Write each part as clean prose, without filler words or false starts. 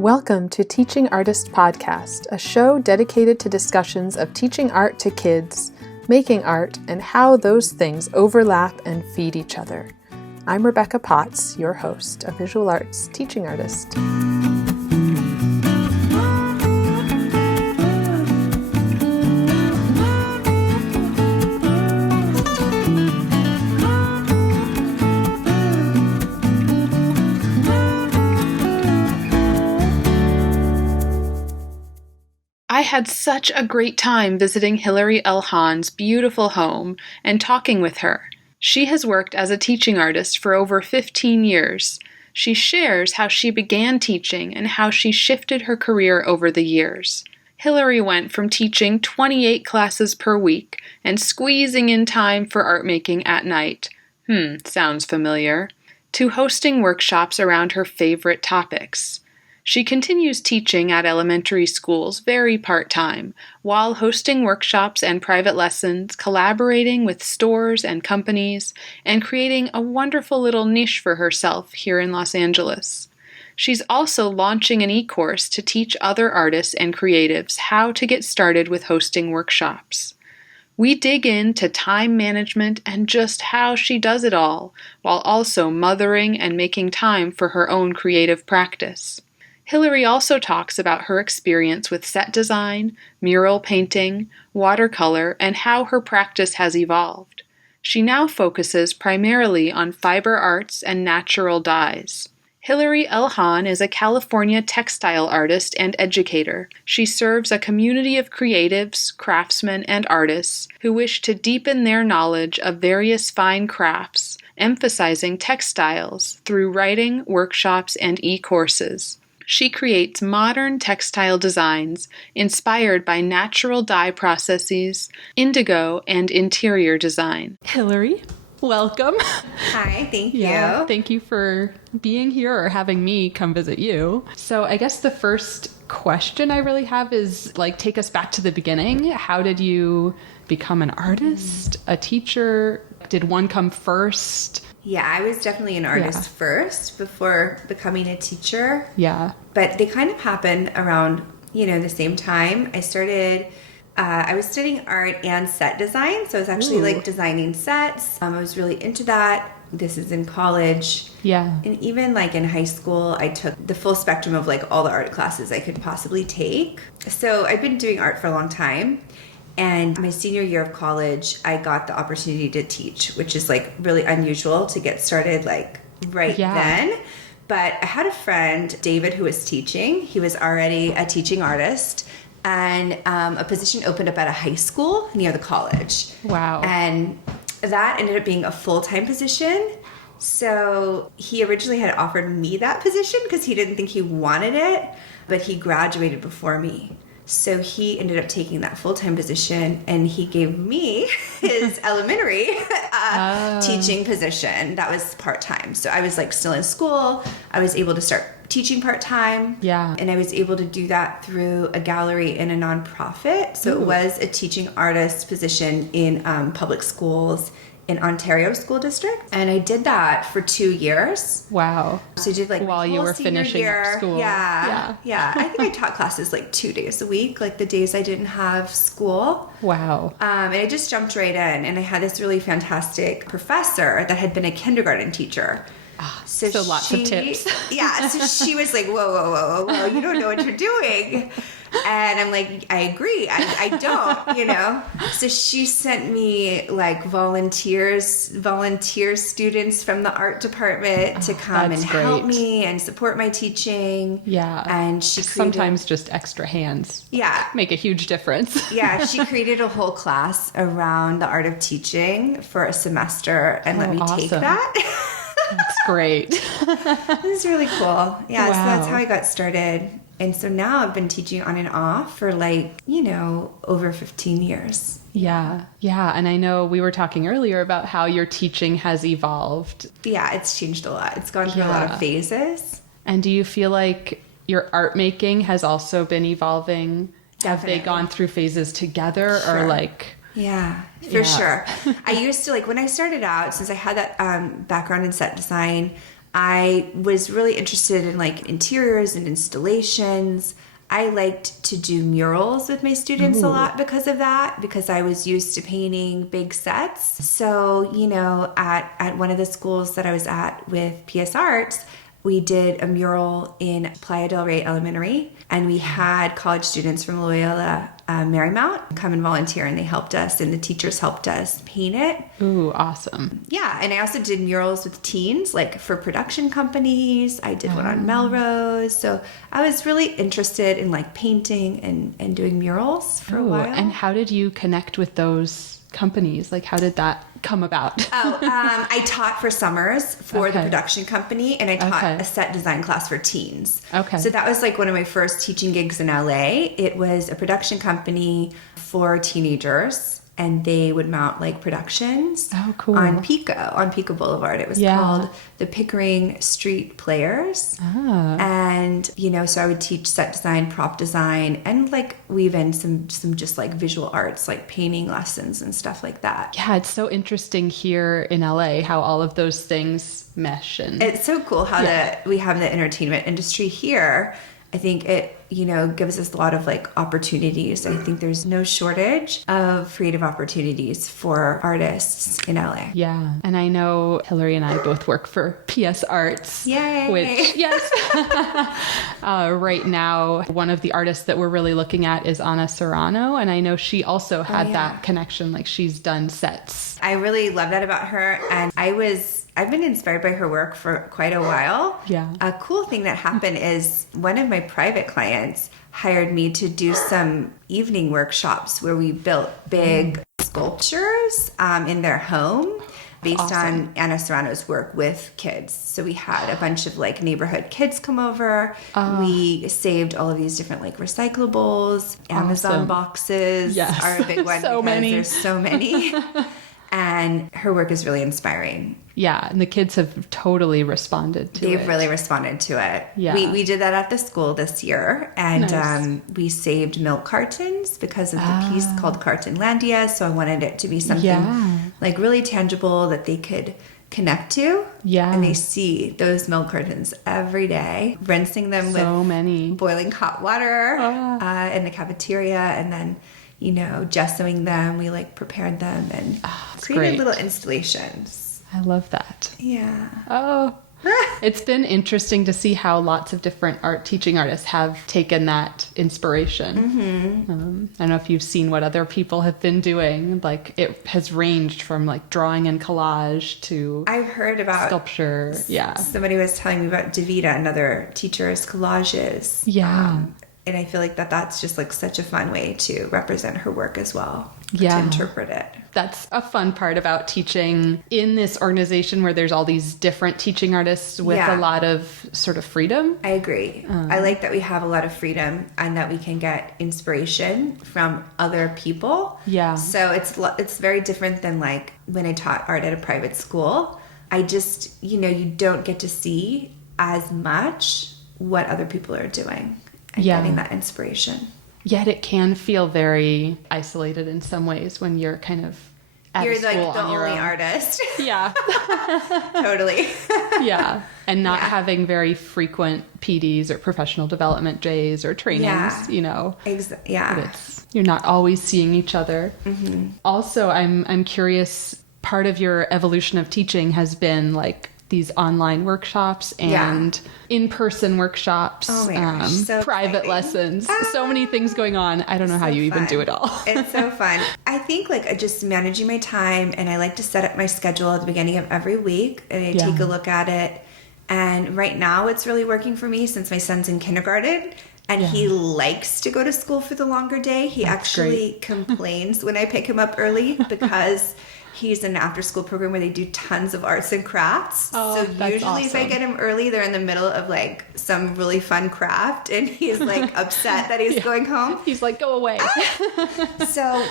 Welcome to Teaching Artist Podcast, a show dedicated to discussions of teaching art to kids, making art, and how those things overlap and feed each other. I'm Rebecca Potts, your host, a visual arts teaching artist. I had such a great time visiting Hilary L. Hahn's beautiful home and talking with her. She has worked as a teaching artist for over 15 years. She shares how she began teaching and how she shifted her career over the years. Hilary went from teaching 28 classes per week and squeezing in time for art making at night. Sounds familiar. To hosting workshops around her favorite topics. She continues teaching at elementary schools very part-time, while hosting workshops and private lessons, collaborating with stores and companies, and creating a wonderful little niche for herself here in Los Angeles. She's also launching an e-course to teach other artists and creatives how to get started with hosting workshops. We dig into time management and just how she does it all, while also mothering and making time for her own creative practice. Hilary also talks about her experience with set design, mural painting, watercolor, and how her practice has evolved. She now focuses primarily on fiber arts and natural dyes. Hilary L. Hahn is a California textile artist and educator. She serves a community of creatives, craftsmen, and artists who wish to deepen their knowledge of various fine crafts, emphasizing textiles through writing, workshops, and e-courses. She creates modern textile designs inspired by natural dye processes, indigo, and interior design. Hilary, welcome. Hi, thank you. Yeah, thank you for being here or having me come visit you. So I guess the first question I really have is, take us back to the beginning. How did you become an artist, a teacher? Did one come first? Yeah, I was definitely an artist first before becoming a teacher. Yeah. But they kind of happened around, the same time. I was studying art and set design. So I was actually designing sets. I was really into that. This is in college. Yeah. And even in high school, I took the full spectrum of all the art classes I could possibly take. So I've been doing art for a long time. And my senior year of college, I got the opportunity to teach, which is really unusual to get started then. But I had a friend, David, who was teaching. He was already a teaching artist. And a position opened up at a high school near the college. Wow. And that ended up being a full-time position. So he originally had offered me that position because he didn't think he wanted it. But he graduated before me. So he ended up taking that full-time position, and he gave me his elementary teaching position. That was part-time. So I was still in school. I was able to start teaching part-time. Yeah. And I was able to do that through a gallery in a nonprofit. So it was a teaching artist position in public schools in Ontario School District. And I did that for 2 years. Wow. So I did while you were finishing up school. Yeah. I think I taught classes 2 days a week, the days I didn't have school. Wow. And I just jumped right in, and I had this really fantastic professor that had been a kindergarten teacher. So lots of tips. Yeah. So she was like, whoa, you don't know what you're doing. And I'm like, I agree. I don't, So she sent me volunteer students from the art department to come and help me and support my teaching. Yeah. And she sometimes just extra hands. Yeah. Make a huge difference. Yeah. She created a whole class around the art of teaching for a semester and let me take that. That's great. It was really cool. Yeah. Wow. So that's how I got started. And so now I've been teaching on and off for over 15 years. Yeah. Yeah. And I know we were talking earlier about how your teaching has evolved. Yeah, it's changed a lot. It's gone through a lot of phases. And do you feel like your art making has also been evolving? Definitely. Have they gone through phases together or Yeah, for sure. I used to when I started out, since I had that background in set design, I was really interested in like interiors and installations. I liked to do murals with my students a lot because of that, because I was used to painting big sets. So, you know, at one of the schools that I was at with PS Arts, we did a mural in Playa del Rey Elementary, and we had college students from Loyola Marymount come and volunteer, and they helped us, and the teachers helped us paint it. Ooh, awesome. Yeah, and I also did murals with teens, like for production companies. I did one on Melrose. So I was really interested in like painting and doing murals for a while. And how did you connect with those companies? Like, how did that come about? I taught for summers for the production company, and I taught a set design class for teens. Okay. So that was like one of my first teaching gigs in LA. It was a production company for teenagers, and they would mount like productions on Pico Boulevard. It was called the Pickering Street Players. And, you know, so I would teach set design, prop design, and like weave in some just like visual arts, like painting lessons and stuff like that. Yeah, it's so interesting here in LA how all of those things mesh. And it's so cool how we have the entertainment industry here. I think it, you know, gives us a lot of like opportunities. I think there's no shortage of creative opportunities for artists in LA. Yeah. And I know Hilary and I both work for PS Arts. Yay! Which, yes. Right now, one of the artists that we're really looking at is Anna Serrano. And I know she also had that connection. Like, she's done sets. I really love that about her. And I've been inspired by her work for quite a while. Yeah. A cool thing that happened is one of my private clients hired me to do some evening workshops where we built big sculptures in their home based on Anna Serrano's work with kids. So we had a bunch of like neighborhood kids come over. We saved all of these different like recyclables. Amazon boxes are a big one because there's so many. And her work is really inspiring. Yeah, and the kids have totally responded to it. They've really responded to it. Yeah. We did that at the school this year, and we saved milk cartons because of the piece called Cartonlandia. So I wanted it to be something like really tangible that they could connect to. Yeah. And they see those milk cartons every day, rinsing them with boiling hot water in the cafeteria, and then, you know, gessoing them. We like prepared them and created little installations. I love that. Yeah. Oh, it's been interesting to see how lots of different teaching artists have taken that inspiration. Mm-hmm. I don't know if you've seen what other people have been doing. Like, it has ranged from like drawing and collage to I've heard about sculpture. Yeah. Somebody was telling me about Davida, another teacher's collages. Yeah. And I feel like that's just like such a fun way to represent her work as well. Yeah. To interpret it. That's a fun part about teaching in this organization where there's all these different teaching artists with a lot of sort of freedom. I agree. I like that we have a lot of freedom and that we can get inspiration from other people. Yeah. So it's very different than like when I taught art at a private school. I just, you know, you don't get to see as much what other people are doing and getting that inspiration. Yet it can feel very isolated in some ways when you're kind of at you're a school like the on your only own. artist. Yeah. Totally. Yeah. And not having very frequent PDs or professional development days or trainings, you know. You're not always seeing each other. Mm-hmm. Also, I'm curious, part of your evolution of teaching has been like these online workshops and in-person workshops, private lessons, so many things going on. I don't know how you even do it all. It's so fun. I think like just managing my time, and I like to set up my schedule at the beginning of every week, and I take a look at it. And right now it's really working for me since my son's in kindergarten. And he likes to go to school for the longer day. He actually complains when I pick him up early because he's in an after-school program where they do tons of arts and crafts. So usually if I get him early, they're in the middle of like some really fun craft, and he's like upset that he's going home. He's like, go away. So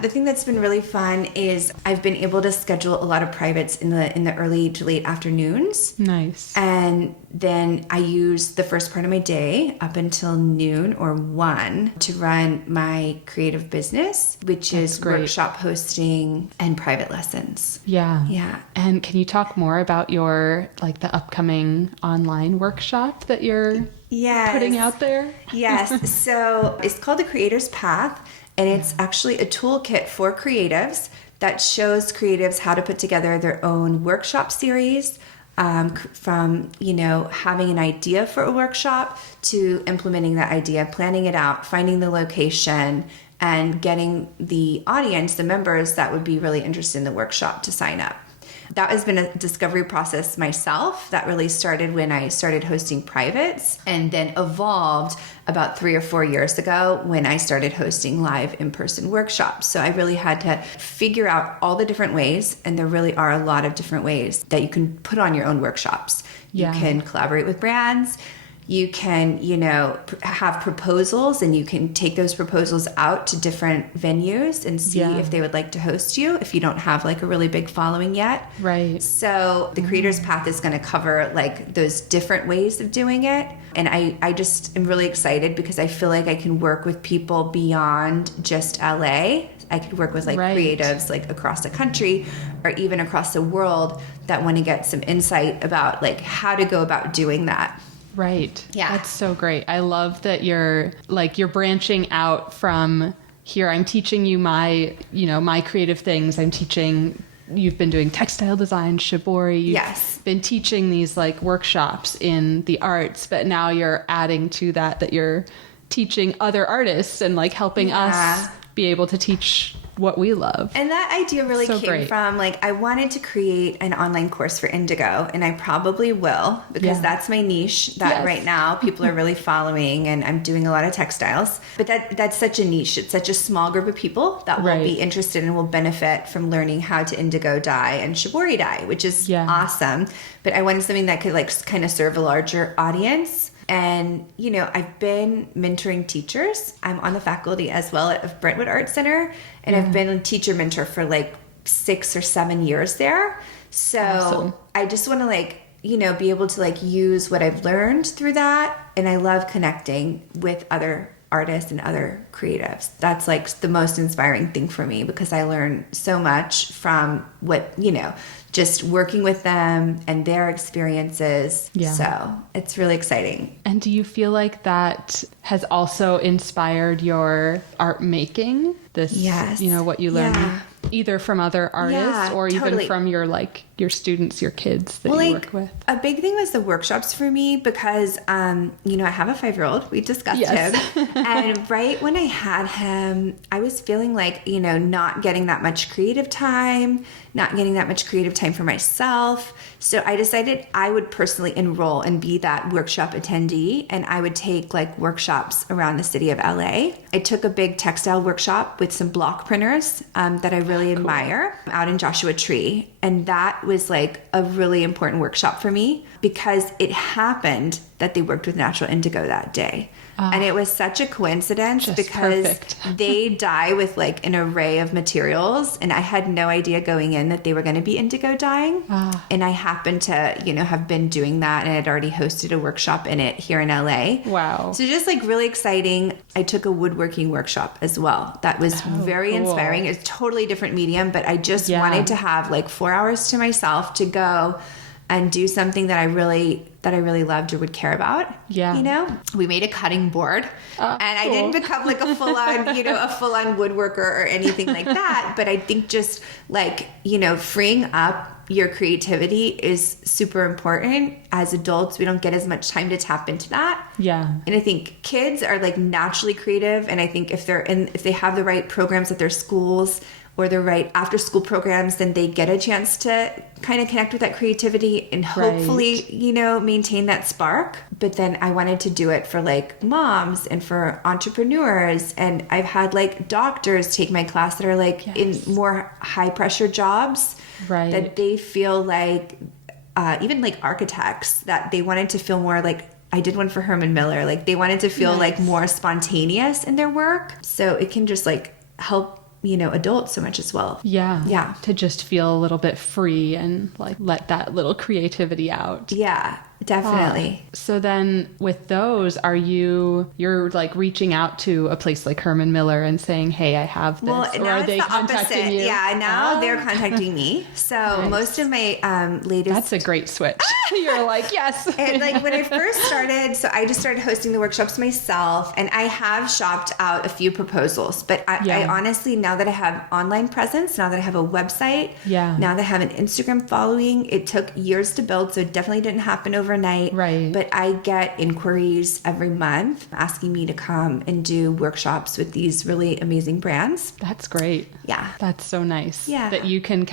the thing that's been really fun is I've been able to schedule a lot of privates in the early to late afternoons. Nice. And then I use the first part of my day up until noon or 1 to run my creative business, which is workshop hosting and private private lessons. Yeah. Yeah. And can you talk more about your, like, the upcoming online workshop that you're putting out there? Yes. So it's called The Creator's Path, and it's actually a toolkit for creatives that shows creatives how to put together their own workshop series, from, having an idea for a workshop to implementing that idea, planning it out, finding the location, and getting the audience, the members that would be really interested in the workshop to sign up. That has been a discovery process myself that really started when I started hosting privates, and then evolved about 3 or 4 years ago when I started hosting live in-person workshops. So I really had to figure out all the different ways, and there really are a lot of different ways that you can put on your own workshops. Yeah. You can collaborate with brands. You can, have proposals, and you can take those proposals out to different venues and see if they would like to host you if you don't have like a really big following yet. Right. So the Creator's Path is going to cover like those different ways of doing it. And I just am really excited because I feel like I can work with people beyond just LA. I could work with like creatives like across the country or even across the world that want to get some insight about like how to go about doing that. Right. Yeah. That's so great. I love that you're branching out from here. I'm teaching you my creative things. You've been doing textile design, shibori. You've been teaching these like workshops in the arts, but now you're adding to that you're teaching other artists and like helping us be able to teach what we love. And that idea really came from like, I wanted to create an online course for indigo, and I probably will, because that's my niche that right now people are really following, and I'm doing a lot of textiles. But that's such a niche. It's such a small group of people that will be interested and will benefit from learning how to indigo dye and shibori dye, which is awesome. But I wanted something that could like kind of serve a larger audience. And, I've been mentoring teachers. I'm on the faculty as well at Brentwood Art Center, and I've been a teacher mentor for like 6 or 7 years there. So I just want to like, be able to like use what I've learned through that. And I love connecting with other artists and other creatives. That's like the most inspiring thing for me, because I learn so much from what, just working with them and their experiences. Yeah. So it's really exciting. And do you feel like that has also inspired your art making? This, what you learn either from other artists or even from your students, your kids that you work with? A big thing was the workshops for me because, I have a 5-year-old. We discussed him. And right when I had him, I was feeling like, not getting that much creative time, not getting that much creative time for myself. So I decided I would personally enroll and be that workshop attendee, and I would take like workshops around the city of LA. I took a big textile workshop with some block printers that I really admire out in Joshua Tree. And that was like a really important workshop for me because it happened that they worked with natural indigo that day. And it was such a coincidence because they dye with like an array of materials, and I had no idea going in that they were going to be indigo dyeing. And I happened to, have been doing that, and I had already hosted a workshop in it here in LA. Wow. So just like really exciting. I took a woodworking workshop as well. That was very inspiring. It's a totally different medium, but I just wanted to have like 4 hours to myself to go and do something that I really loved or would care about. Yeah. We made a cutting board, and I didn't become like a full on, a full on woodworker or anything like that. But I think just like, freeing up your creativity is super important. As adults, we don't get as much time to tap into that. Yeah. And I think kids are like naturally creative. And I think if they have the right programs at their schools or the right after school programs, then they get a chance to kind of connect with that creativity and hopefully, maintain that spark. But then I wanted to do it for like moms and for entrepreneurs. And I've had like doctors take my class that are like in more high pressure jobs that they feel like, even like architects, that they wanted to feel more like, I did one for Herman Miller. Like they wanted to feel like more spontaneous in their work. So it can just like help adults so much as well. Yeah. Yeah. To just feel a little bit free and like let that little creativity out. Yeah. Definitely. So then with those, you're like reaching out to a place like Herman Miller and saying, hey, I have this. Well, or now are it's they the contacting opposite. you? Yeah, now they're contacting me. So Nice. most of my latest... That's a great switch. You're like, yes. And like when I first started, so I just started hosting the workshops myself, and I have shopped out a few proposals. But I honestly, now that I have online presence, now that I have a website, now that I have an Instagram following, it took years to build, so it definitely didn't happen overnight. Right. But I get inquiries every month asking me to come and do workshops with these really amazing brands. That's great. Yeah. That's so nice. Yeah. That you can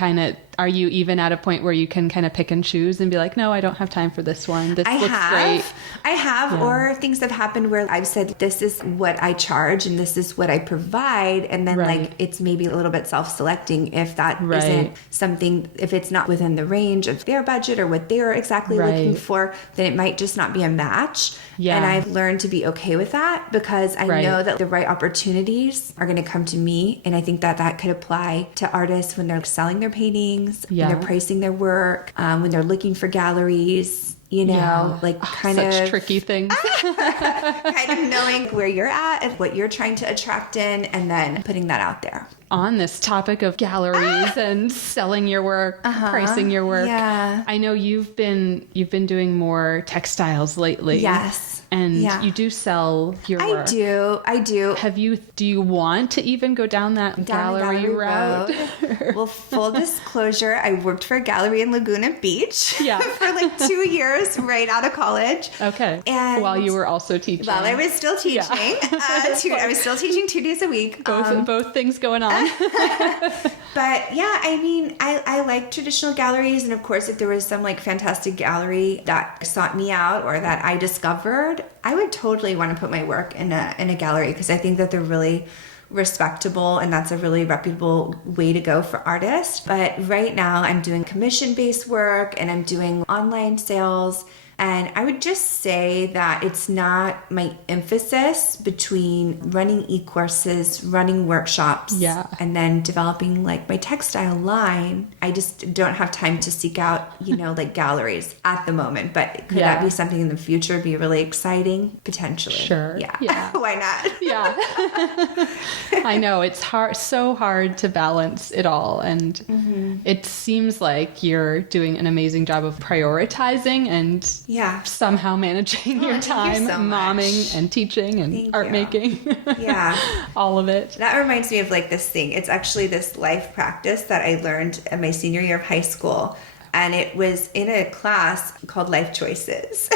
are you even at a point where you can kind of pick and choose and be like, no, I don't have time for this one. This looks great. I have, or things have happened where I've said, this is what I charge and this is what I provide. And then like, it's maybe a little bit self-selecting if that isn't something, if it's not within the range of their budget or what they're exactly looking for, then it might just not be a match. Yeah. And I've learned to be okay with that because I know that the right opportunities are going to come to me. And I think that that could apply to artists when they're selling their paintings, when they're pricing their work, when they're looking for galleries, you know, like kind of such tricky things. kind of knowing where you're at and what you're trying to attract in and then putting that out there. On this topic of galleries and selling your work, pricing your work. Yeah. I know you've been doing more textiles lately. Yes. And you do sell your work. I do. Do you want to even go down that gallery route? Well, full disclosure, I worked for a gallery in Laguna Beach for like 2 years right out of college. Okay. And while you were also teaching. While I was still teaching. I was still teaching 2 days a week. Both things going on. But yeah, I mean, I like traditional galleries. And of course, if there was some like fantastic gallery that sought me out or that I discovered, I would totally want to put my work in a gallery because I think that they're really respectable and that's a really reputable way to go for artists. But right now I'm doing commission-based work and I'm doing online sales. And I would just say that it's not my emphasis between running e-courses, running workshops, and then developing like my textile line. I just don't have time to seek out, like galleries at the moment. But could that be something in the future be really exciting? Potentially. Sure. Yeah. Why not? Yeah. I know it's so hard to balance it all. And it seems like you're doing an amazing job of prioritizing and somehow managing your time, momming and teaching and art making. All of it. That reminds me of like this thing. It's actually this life practice that I learned in my senior year of high school. And it was in a class called Life Choices.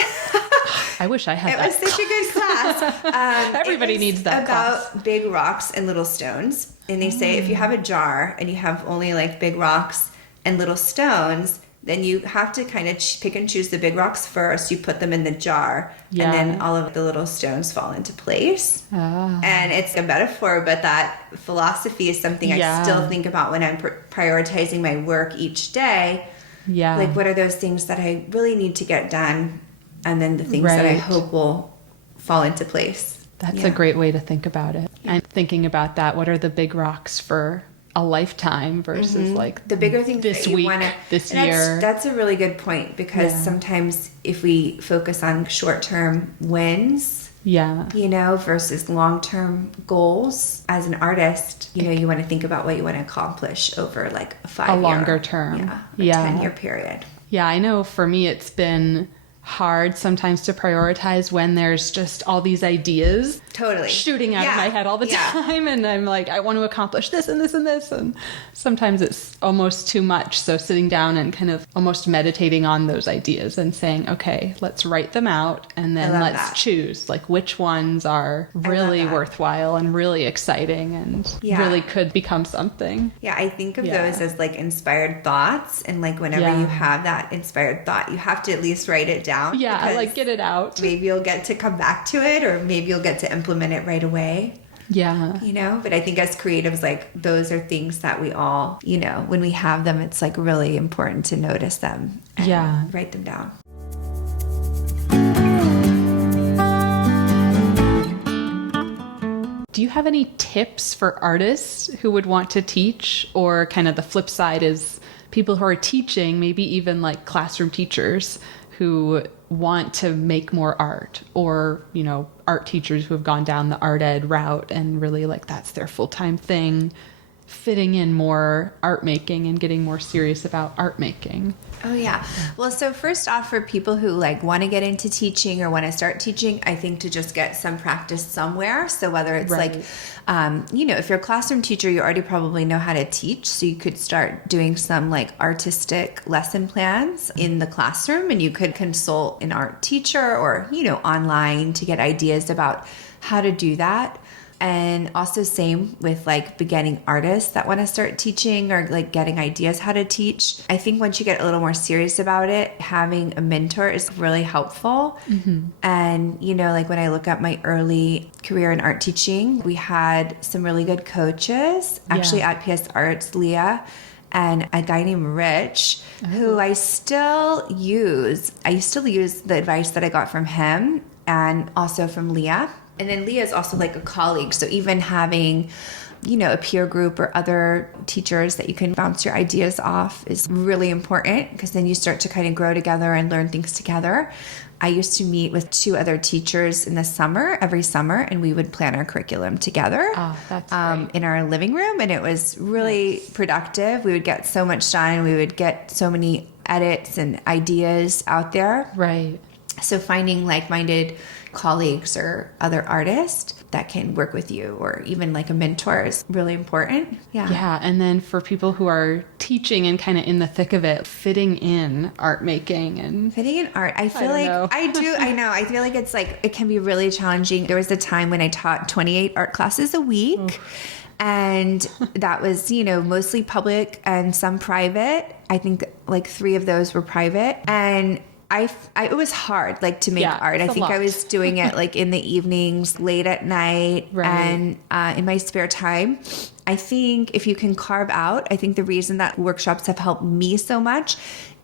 I wish I had that. It was such a good class. Everybody needs that class. About big rocks and little stones. And they say if you have a jar and you have only like big rocks and little stones, then you have to kind of pick and choose the big rocks first. You put them in the jar, and then all of the little stones fall into place. And it's a metaphor, but that philosophy is something I still think about when I'm prioritizing my work each day. Yeah. Like, what are those things that I really need to get done? And then the things that I hope will fall into place. That's a great way to think about it. And thinking about that, what are the big rocks for a lifetime versus like the bigger things this that you week, wanna, this year. That's a really good point because sometimes if we focus on short-term wins, versus long-term goals as an artist, you want to think about what you want to accomplish over like a longer term, 10-year period. Yeah, I know for me it's been hard sometimes to prioritize when there's just all these ideas shooting out of my head all the time, and I'm like, I want to accomplish this and this and this, and sometimes it's almost too much. So sitting down and kind of almost meditating on those ideas and saying, okay, let's write them out and then let's choose like which ones are really worthwhile and really exciting and really could become something. I think of those as like inspired thoughts, and like whenever you have that inspired thought, you have to at least write it down. Like get it out. Maybe you'll get to come back to it, or maybe you'll get to implement it right away. But I think as creatives, like those are things that we all, when we have them, it's like really important to notice them and write them down. Do you have any tips for artists who would want to teach, or kind of the flip side is people who are teaching, maybe even like classroom teachers who want to make more art, or, art teachers who have gone down the art ed route and really like that's their full-time thing, fitting in more art making and getting more serious about art making? Oh, yeah. Well, so first off, for people who like want to get into teaching or want to start teaching, I think to just get some practice somewhere. So whether it's like, if you're a classroom teacher, you already probably know how to teach. So you could start doing some like artistic lesson plans in the classroom, and you could consult an art teacher or, online to get ideas about how to do that. And also same with like beginning artists that want to start teaching or like getting ideas how to teach. I think once you get a little more serious about it, having a mentor is really helpful. Mm-hmm. And, like when I look at my early career in art teaching, we had some really good coaches, actually at PS Arts, Leah, and a guy named Rich, who I still use. I still use the advice that I got from him and also from Leah. And then Leah is also like a colleague. So even having, a peer group or other teachers that you can bounce your ideas off is really important, because then you start to kind of grow together and learn things together. I used to meet with 2 other teachers in the summer, every summer, and we would plan our curriculum together that's great. In our living room. And it was really productive. We would get so much done. We would get so many edits and ideas out there. Right. So finding like-minded colleagues or other artists that can work with you, or even like a mentor, is really important. Yeah. And then for people who are teaching and kind of in the thick of it, fitting in art making and fitting in art, I feel like I feel like it's like, it can be really challenging. There was a time when I taught 28 art classes a week. Oof. And that was, mostly public and some private. I think like 3 of those were private. And it was hard, like, to make art. I think I was doing it like in the evenings, late at night, and in my spare time. I think if you can carve out, I think the reason that workshops have helped me so much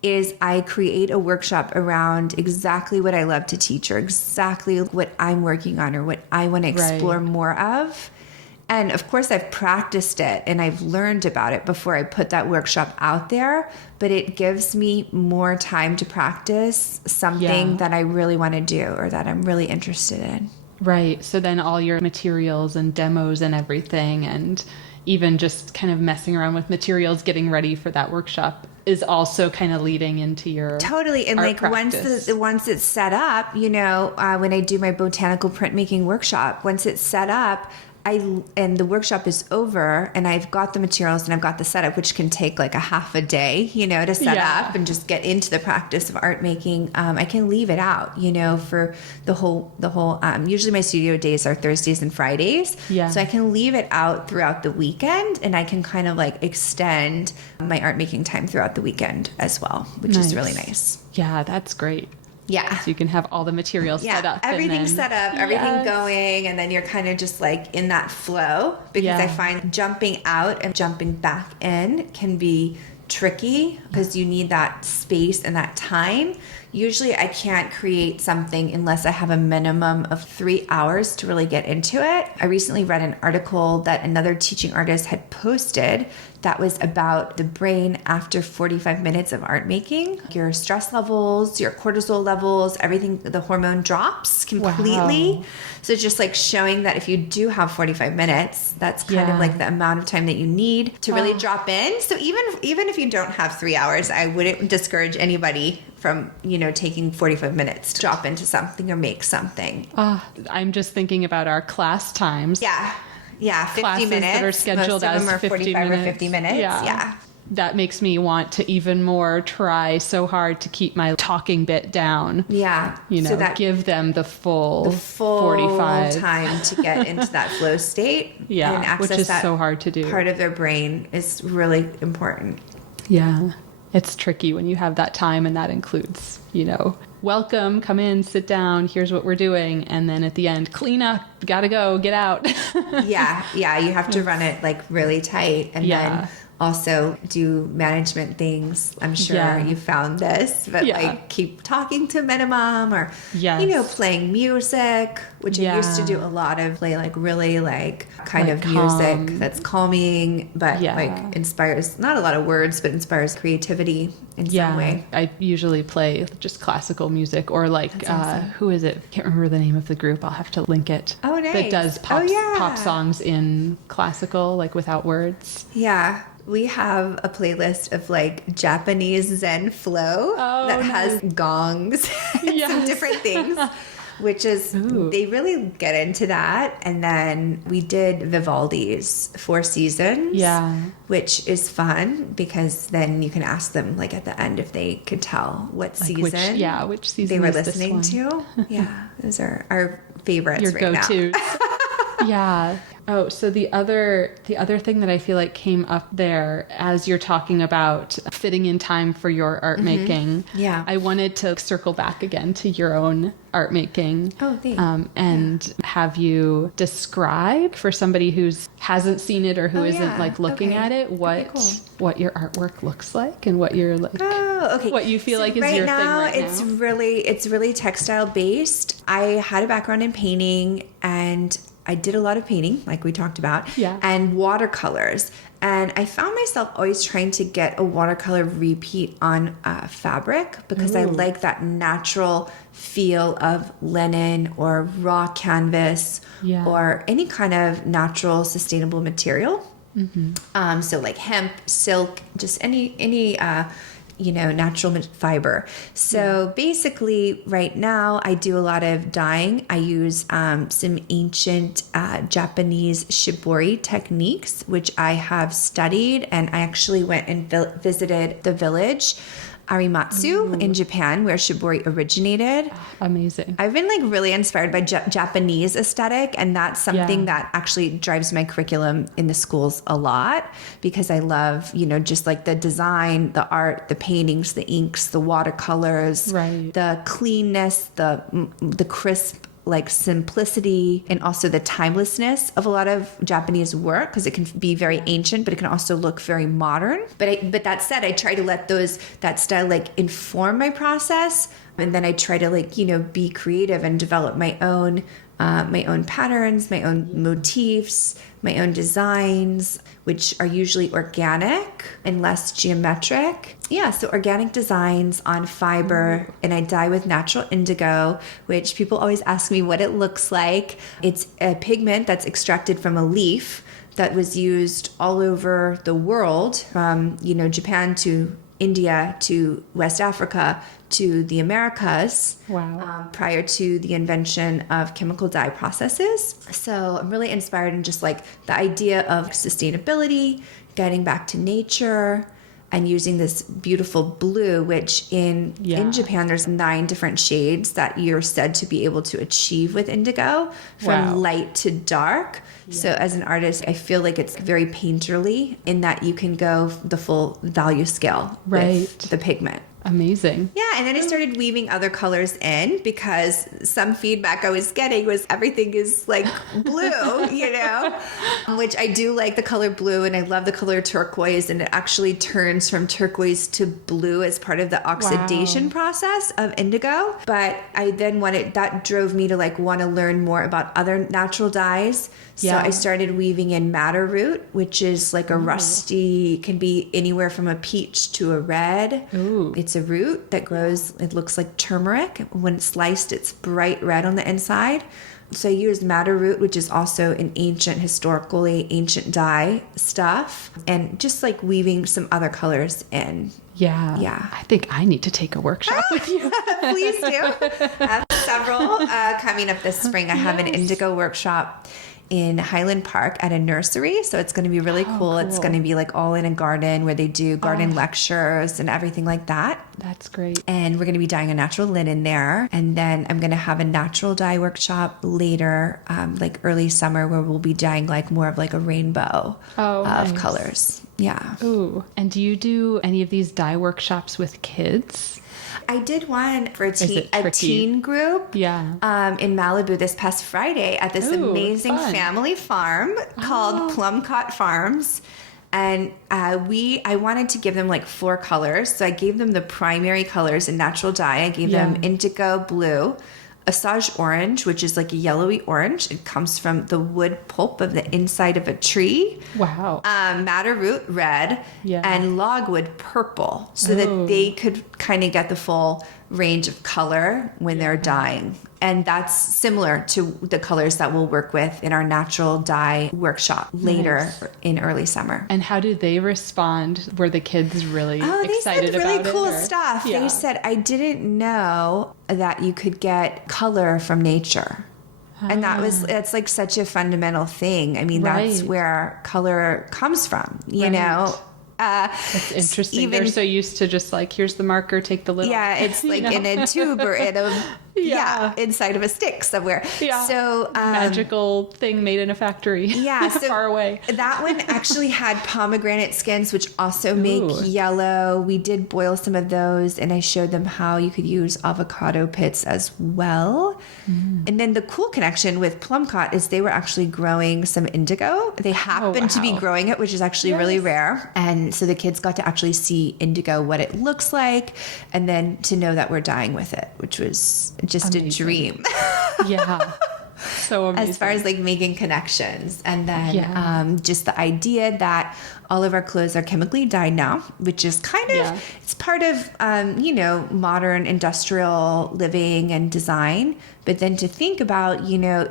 is I create a workshop around exactly what I love to teach, or exactly what I'm working on, or what I want to explore more of. And of course, I've practiced it and I've learned about it before I put that workshop out there, but it gives me more time to practice something that I really want to do, or that I'm really interested in. Right. So then all your materials and demos and everything, and even just kind of messing around with materials, getting ready for that workshop, is also kind of leading into your totally. And art like practice. once it's set up, when I do my botanical printmaking workshop, once it's set up, and the workshop is over and I've got the materials and I've got the setup, which can take like a half a day, to set up and just get into the practice of art making. I can leave it out, for the whole, usually my studio days are Thursdays and Fridays. Yeah. So I can leave it out throughout the weekend, and I can kind of like extend my art making time throughout the weekend as well, which is really nice. Yeah, that's great. Yeah. So you can have all the materials set up. Everything's set up, everything going, and then you're kind of just like in that flow, because I find jumping out and jumping back in can be tricky, because you need that space and that time. Usually I can't create something unless I have a minimum of 3 hours to really get into it. I recently read an article that another teaching artist had posted that was about the brain after 45 minutes of art making. Your stress levels, your cortisol levels, everything, the hormone drops completely. Wow. So just like showing that if you do have 45 minutes, that's kind of like the amount of time that you need to really drop in. So even if you don't have 3 hours, I wouldn't discourage anybody from, taking 45 minutes to drop into something or make something. I'm just thinking about our class times. Yeah, 50 classes minutes. that are scheduled Most of them as are 50 45 minutes. or 50 minutes. Yeah. That makes me want to even more try so hard to keep my talking bit down. Yeah. So that give them the full 45 time to get into that flow state. And access which is that so hard to do. Part of their brain is really important. Yeah. It's tricky when you have that time, and that includes, welcome, come in, sit down, here's what we're doing. And then at the end, clean up, gotta go, get out. Yeah. You have to run it like really tight. And then also do management things. I'm sure you found this, but like keep talking to minimum, or, you know, playing music, which I used to do a lot of, play like really like kind of music that's calming, but like inspires, not a lot of words, but inspires creativity in some way. I usually play just classical music, or like, who is it? Can't remember the name of the group. I'll have to link it. Oh, nice. That does pop songs in classical, like without words. Yeah. We have a playlist of like Japanese Zen flow that has gongs and some different things, which is, they really get into that. And then we did Vivaldi's Four Seasons, which is fun because then you can ask them like at the end if they could tell what like season, which season they were listening to. Yeah, those are our favorites. Your go-tos. Yeah. Oh, so the other thing that I feel like came up there as you're talking about fitting in time for your art making. Yeah. I wanted to circle back again to your own art making. Oh, thanks. And have you describe for somebody who's hasn't seen it or who isn't like looking at it what your artwork looks like and what you're like what you feel like is your thing right now. It's really textile based. I had a background in painting, and I did a lot of painting, like we talked about, and watercolors. And I found myself always trying to get a watercolor repeat on fabric because I like that natural feel of linen or raw canvas or any kind of natural sustainable material. So like hemp, silk, just any natural fiber. So basically right now I do a lot of dyeing. I use some ancient Japanese shibori techniques, which I have studied, and I actually went and visited the village Arimatsu in Japan, where shibori originated. Amazing. I've been like really inspired by Japanese aesthetic, and that's something that actually drives my curriculum in the schools a lot, because I love, just like the design, the art, the paintings, the inks, the watercolors, the cleanness, the crisp, like simplicity, and also the timelessness of a lot of Japanese work, because it can be very ancient, but it can also look very modern. But that said, I try to let that style like inform my process, and then I try to like be creative and develop my own patterns, my own motifs, my own designs, which are usually organic and less geometric. Yeah, so organic designs on fiber, and I dye with natural indigo, which people always ask me what it looks like. It's a pigment that's extracted from a leaf that was used all over the world, from, Japan to India to West Africa to the Americas. Wow. Prior to the invention of chemical dye processes. So I'm really inspired in just like the idea of sustainability, getting back to nature, and using this beautiful blue, which in Japan, there's 9 different shades that you're said to be able to achieve with indigo, from light to dark. Yeah. So as an artist, I feel like it's very painterly in that you can go the full value scale with the pigment. Amazing. Yeah, and then I started weaving other colors in, because some feedback I was getting was everything is like blue, which I do like the color blue, and I love the color turquoise, and it actually turns from turquoise to blue as part of the oxidation process of indigo. But I then that drove me to like want to learn more about other natural dyes. So I started weaving in madder root, which is like a rusty, can be anywhere from a peach to a red. Ooh. It's a root that grows, it looks like turmeric. When it's sliced, it's bright red on the inside. So I used madder root, which is also an historically ancient dye stuff, and just like weaving some other colors in. Yeah. I think I need to take a workshop with you. Please do. I have several coming up this spring. I have an indigo workshop in Highland Park at a nursery. So it's going to be really cool. It's going to be like all in a garden where they do garden lectures and everything like that. That's great. And we're going to be dyeing a natural linen there. And then I'm going to have a natural dye workshop later, like early summer, where we'll be dyeing like more of like a rainbow of colors. Yeah. Ooh. And do you do any of these dye workshops with kids? I did one for a teen group in Malibu this past Friday at this amazing family farm called Plumcott Farms. And I wanted to give them like 4 colors. So I gave them the primary colors in natural dye. I gave them indigo blue, Osage orange, which is like a yellowy orange. It comes from the wood pulp of the inside of a tree. Wow. Madder root red, and logwood purple, so that they could kind of get the full range of color when they're dyeing. And that's similar to the colors that we'll work with in our natural dye workshop later in early summer. And how do they respond? Were the kids really excited about it? They said really cool stuff. Yeah. They said, I didn't know that you could get color from nature. And that's like such a fundamental thing. I mean, that's where color comes from, you know? That's interesting. They're so used to just like, here's the marker, take the little. Yeah, it's like in a tube or in a inside of a stick somewhere. Yeah. So magical thing made in a factory. Yeah, so far away. That one actually had pomegranate skins, which also make yellow. We did boil some of those, and I showed them how you could use avocado pits as well. And then the cool connection with Plumcott is they were actually growing some indigo. They happened to be growing it, which is actually really rare. And so the kids got to actually see indigo, what it looks like, and then to know that we're dyeing with it, which was just a dream. Yeah. So amazing. As far as like making connections. And then just the idea that all of our clothes are chemically dyed now, which is kind of, it's part of, modern industrial living and design. But then to think about,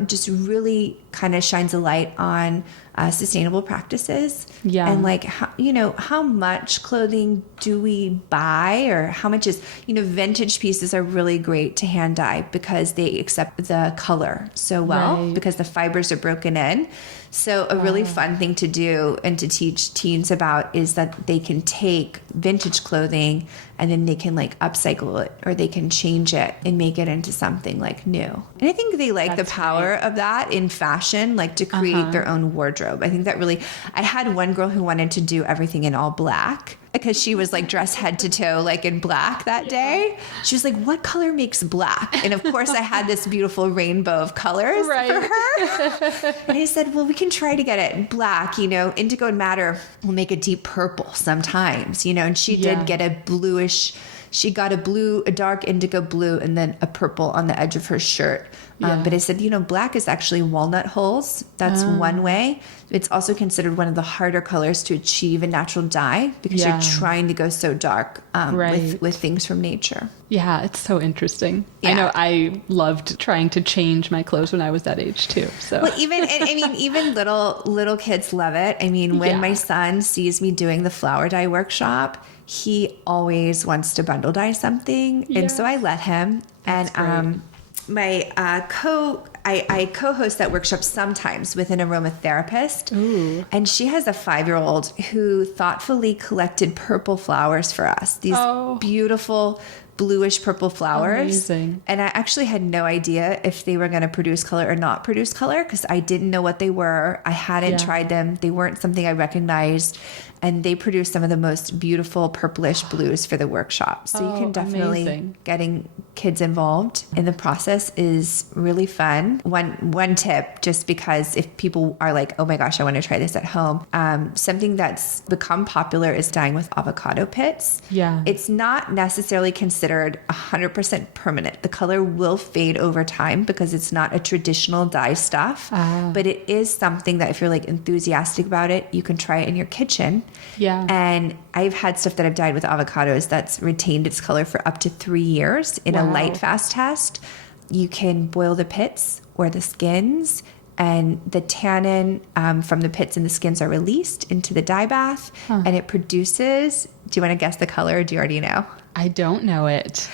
just really kind of shines a light on sustainable practices. Yeah. And like, how much clothing do we buy, or how much is, vintage pieces are really great to hand dye because they accept the color so well because the fibers are broken in. So a really fun thing to do and to teach teens about is that they can take vintage clothing and then they can like upcycle it, or they can change it and make it into something like new. And I think they like the power of that in fashion, like to create their own wardrobe. I think that really, I had one girl who wanted to do everything in all black because she was like dressed head to toe, like in black that day. She was like, what color makes black? And of course I had this beautiful rainbow of colors for her. And I said, well, we can try to get it black, indigo and madder will make a deep purple sometimes, and she did get a bluish, she got a dark indigo blue and then a purple on the edge of her shirt. But I said, black is actually walnut hulls. That's one way. It's also considered one of the harder colors to achieve in natural dye because you're trying to go so dark with things from nature. Yeah, it's so interesting. Yeah. I know I loved trying to change my clothes when I was that age too. So well, even little kids love it. I mean, when my son sees me doing the flower dye workshop, he always wants to bundle dye something, and so I let him. And my I co-host that workshop sometimes with an aromatherapist. Ooh. And she has a 5-year-old who thoughtfully collected purple flowers for us. These beautiful bluish purple flowers. Amazing. And I actually had no idea if they were going to produce color or not produce color because I didn't know what they were. I hadn't tried them. They weren't something I recognized. And they produced some of the most beautiful purplish blues for the workshop. So you can definitely getting kids involved in the process is really fun. One tip, just because if people are like, oh my gosh, I want to try this at home. Something that's become popular is dyeing with avocado pits. Yeah. It's not necessarily considered 100% permanent. The color will fade over time because it's not a traditional dye stuff. But it is something that if you're like enthusiastic about it, you can try it in your kitchen. Yeah. And I've had stuff that I've dyed with avocados that's retained its color for up to 3 years in a light fast test. You can boil the pits or the skins, and the tannin from the pits and the skins are released into the dye bath, and it produces, do you want to guess the color, or do you already know? I don't know it.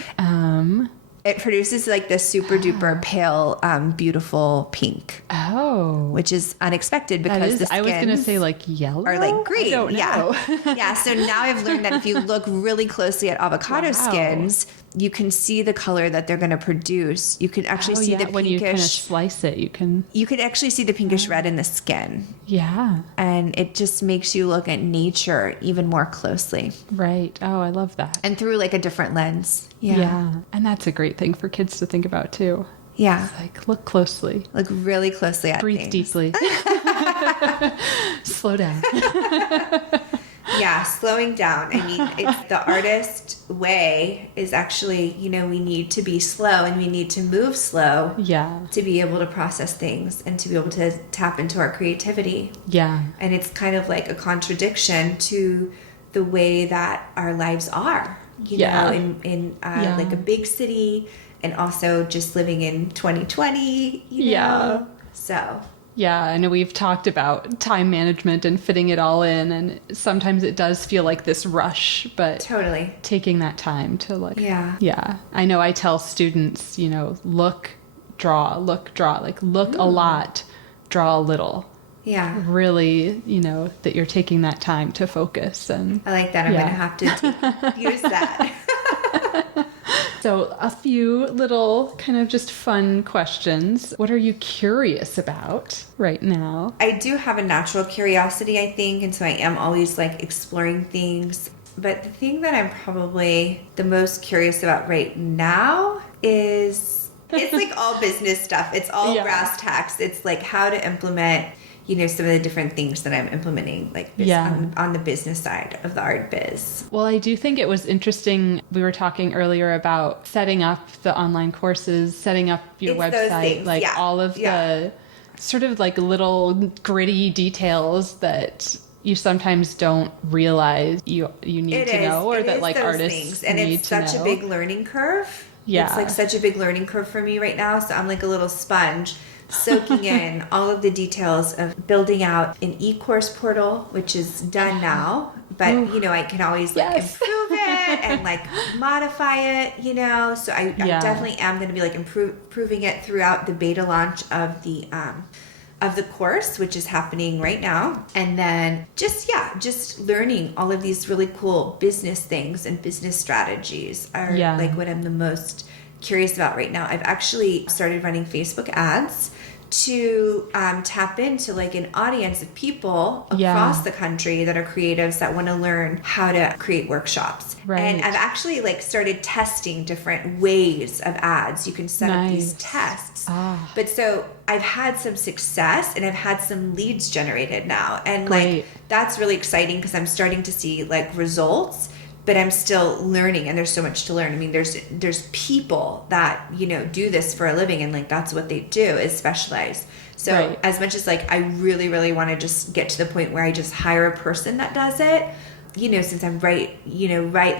It produces like this super duper pale, beautiful pink. Oh. Which is unexpected because the skins, I was going to say like yellow or like green. I don't know. Yeah. So now I've learned that if you look really closely at avocado skins, you can see the color that they're going to produce. You can actually see the pinkish. When you kind of slice it, you can actually see the pinkish red in the skin. Yeah. And it just makes you look at nature even more closely. Right. Oh, I love that. And through like a different lens. Yeah. And that's a great thing for kids to think about too. Yeah. It's like, look closely. Look really closely at Breathe things. deeply. Slow down. Yeah, slowing down. I mean, it's the artist way is actually, we need to be slow and we need to move slow to be able to process things and to be able to tap into our creativity. Yeah. And it's kind of like a contradiction to the way that our lives are, in like a big city and also just living in 2020, know? So... Yeah, I know we've talked about time management and fitting it all in, and sometimes it does feel like this rush, but totally taking that time to Yeah. I know I tell students, look, draw, look a lot, draw a little. Yeah. Really, that you're taking that time to focus. And I like that. I'm going to have to use that. So a few little kind of just fun questions. What are you curious about right now? I do have a natural curiosity, I think, and so I am always like exploring things. But the thing that I'm probably the most curious about right now is it's like all business stuff. It's all brass tacks. It's like how to implement some of the different things that I'm implementing, like on the business side of the art biz. Well, I do think it was interesting. We were talking earlier about setting up the online courses, setting up your website, all of the sort of like little gritty details that you sometimes don't realize you need to know, or that like artists need to know. And it's such a big learning curve. Yeah. It's like such a big learning curve for me right now. So I'm like a little sponge soaking in all of the details of building out an e-course portal, which is done now, but I can always like improve it and like modify it, so I definitely am going to be like improving it throughout the beta launch of the course, which is happening right now. And then just learning all of these really cool business things and business strategies are like what I'm the most curious about right now. I've actually started running Facebook ads to tap into like an audience of people across the country that are creatives that want to learn how to create workshops. Right. And I've actually like started testing different ways of ads. You can set up these tests. But so I've had some success and I've had some leads generated now. And like that's really exciting because I'm starting to see like results. But I'm still learning, and there's so much to learn. I mean, there's people that, do this for a living, and like that's what they do is specialize. So as much as like I really, really want to just get to the point where I just hire a person that does it, since I'm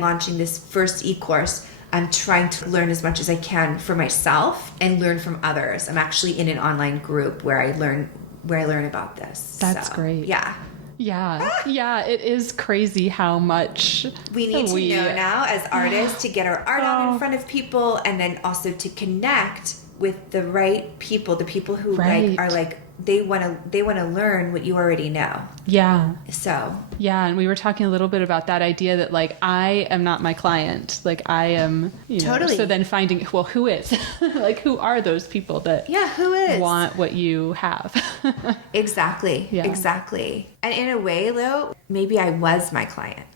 launching this first e-course, I'm trying to learn as much as I can for myself and learn from others. I'm actually in an online group where I learn about this. That's great. Yeah. Yeah, it is crazy how much we need to know now as artists to get our art out in front of people, and then also to connect with the right people, the people who like are like they want to learn what you already know. Yeah. So. Yeah, and we were talking a little bit about that idea that like I am not my client, like I am. Totally. So then finding who is, like who are those people that who is want what you have. Exactly. Yeah. Exactly. And in a way, though, maybe I was my client,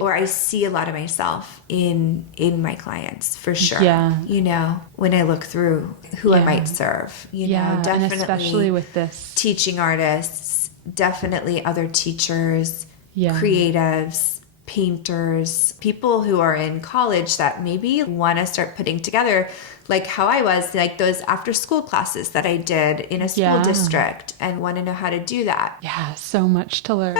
or I see a lot of myself in my clients for sure. Yeah. When I look through who I might serve, definitely, and especially with this teaching artists, definitely other teachers, creatives, painters, people who are in college that maybe want to start putting together like how I was, like those after school classes that I did in a school district and want to know how to do that. Yeah, so much to learn.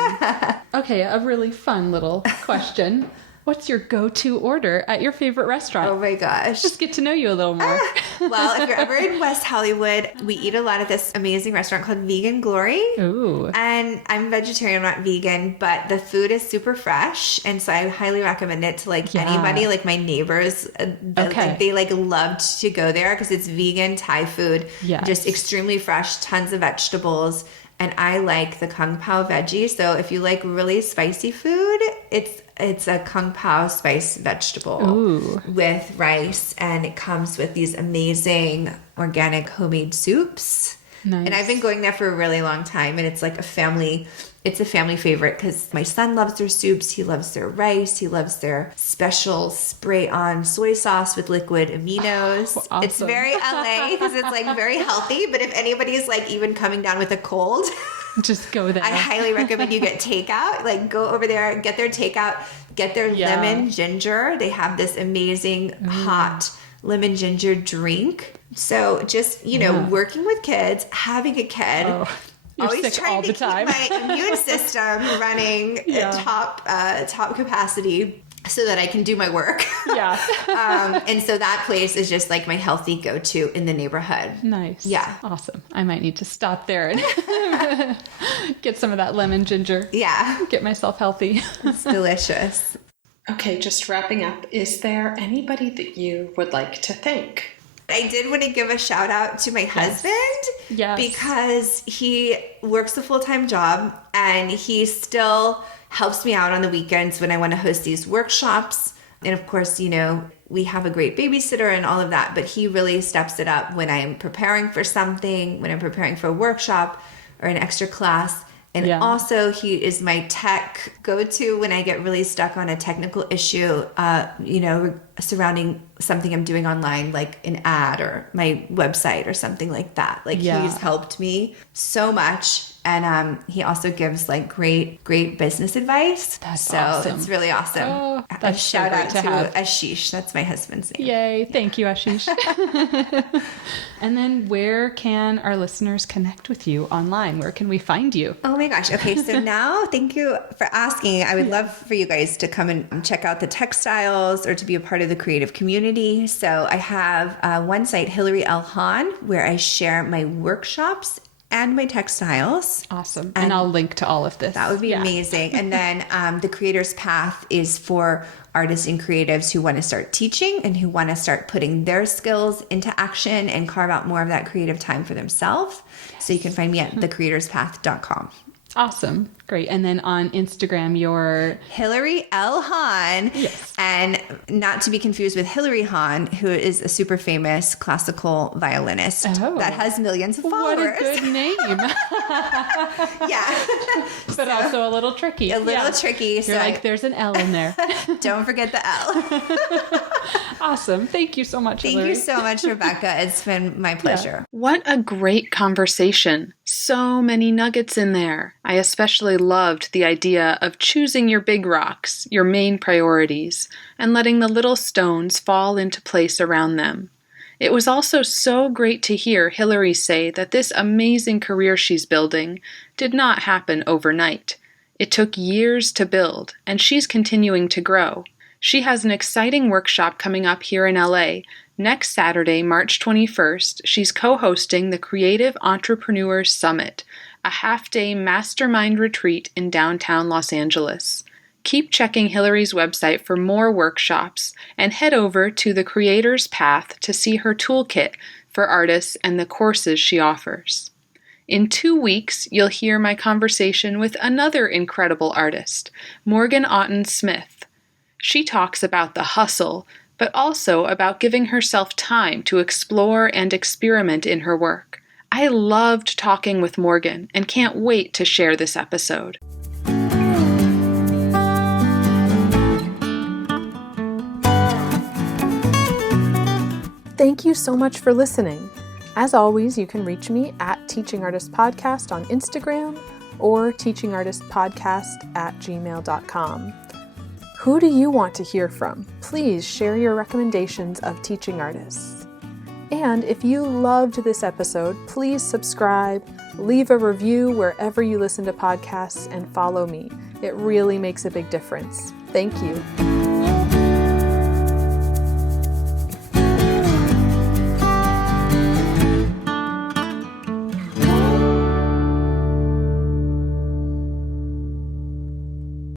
Okay, a really fun little question. What's your go-to order at your favorite restaurant? Oh my gosh. Just get to know you a little more. Well, if you're ever in West Hollywood, we eat a lot at this amazing restaurant called Vegan Glory. Ooh. And I'm vegetarian, I'm not vegan, but the food is super fresh. And so I highly recommend it to like anybody, like my neighbors. Like, they like loved to go there because it's vegan Thai food. Yes. Just extremely fresh, tons of vegetables. And I like the Kung Pao veggie. So if you like really spicy food, it's a Kung Pao spice vegetable with rice, and it comes with these amazing organic homemade soups. Nice. And I've been going there for a really long time, and it's like a family favorite because my son loves their soups. He loves their rice. He loves their special spray on soy sauce with liquid aminos. Awesome. It's very LA because it's like very healthy. But if anybody's like even coming down with a cold, Just go there. I highly recommend you get takeout. Like, go over there, get their takeout, get their lemon ginger. They have this amazing hot lemon ginger drink. So just, working with kids, having a kid. You're always sick trying all to the keep time. my immune system running at top capacity so that I can do my work. Yeah. And so that place is just like my healthy go-to in the neighborhood. Nice. Yeah. Awesome. I might need to stop there and get some of that lemon ginger. Yeah. Get myself healthy. It's delicious. Okay, just wrapping up. Is there anybody that you would like to thank? I did want to give a shout out to my husband. Yes. Because he works a full-time job and he still helps me out on the weekends when I want to host these workshops. And of course, we have a great babysitter and all of that, but he really steps it up when I'm preparing for something, when I'm preparing for a workshop or an extra class. And also he is my tech go-to when I get really stuck on a technical issue, surrounding something I'm doing online, like an ad or my website or something like that. Like he's helped me so much. And he also gives like great business advice. That's so awesome. It's really awesome. Oh, A that's so shout great out to have. Ashish. That's my husband's name. Yay. Thank you, Ashish. And then where can our listeners connect with you online? Where can we find you? Oh my gosh. Okay. So now thank you for asking. I would love for you guys to come and check out the textiles or to be a part of the creative community. So I have one site, Hilary L. Hahn, where I share my workshops and my textiles. Awesome. And I'll link to all of this. That would be amazing. And then the Creator's Path is for artists and creatives who want to start teaching and who want to start putting their skills into action and carve out more of that creative time for themselves. So you can find me at thecreatorspath.com. Awesome. Great. And then on Instagram, you're Hilary L. Hahn. Yes. And not to be confused with Hilary Hahn, who is a super famous classical violinist that has millions of followers. What a good name. Yeah. But also a little tricky. A little tricky. You're So like, there's an L in there. don't forget the L. Awesome. Thank you so much, Thank Hilary. you so much, Rebecca. It's been my pleasure. What a great conversation. So many nuggets in there. I especially loved the idea of choosing your big rocks, your main priorities, and letting the little stones fall into place around them. It was also so great to hear Hilary say that this amazing career she's building did not happen overnight. It took years to build, and she's continuing to grow. She has an exciting workshop coming up here in LA. Next Saturday, March 21st, she's co-hosting the Creative Entrepreneurs Summit, a half-day mastermind retreat in downtown Los Angeles. Keep checking Hilary's website for more workshops and head over to The Creator's Path to see her toolkit for artists and the courses she offers. In 2 weeks, you'll hear my conversation with another incredible artist, Morgan Otten-Smith. She talks about the hustle, but also about giving herself time to explore and experiment in her work. I loved talking with Morgan and can't wait to share this episode. Thank you so much for listening. As always, you can reach me at Teaching Artist Podcast on Instagram or teachingartistpodcast@gmail.com. Who do you want to hear from? Please share your recommendations of teaching artists. And if you loved this episode, please subscribe, leave a review wherever you listen to podcasts, and follow me. It really makes a big difference. Thank you.